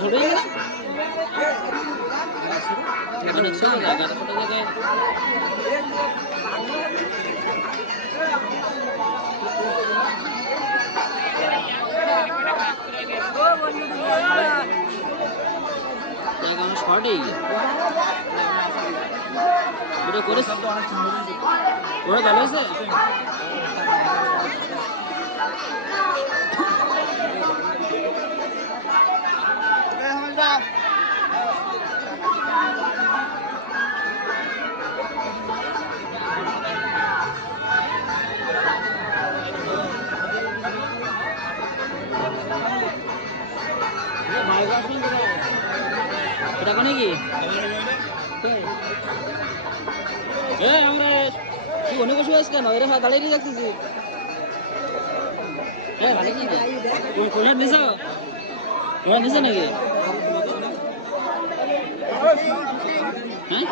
ছোট গেছে অনেক ছোট জায়গা ছোট জায়গায় জায়গা অনেক শর্ট গেছে ওটা করেছ ওটা ভালো হয়েছে এটা কোনে এ আমরা তুই অনেক বসে আছিস কেন এরা দাঁড়িয়ে রাখতেছি হ্যাঁ ভালো কি কোনটা নিছ ওরা নিছে নাকি হ্যাঁ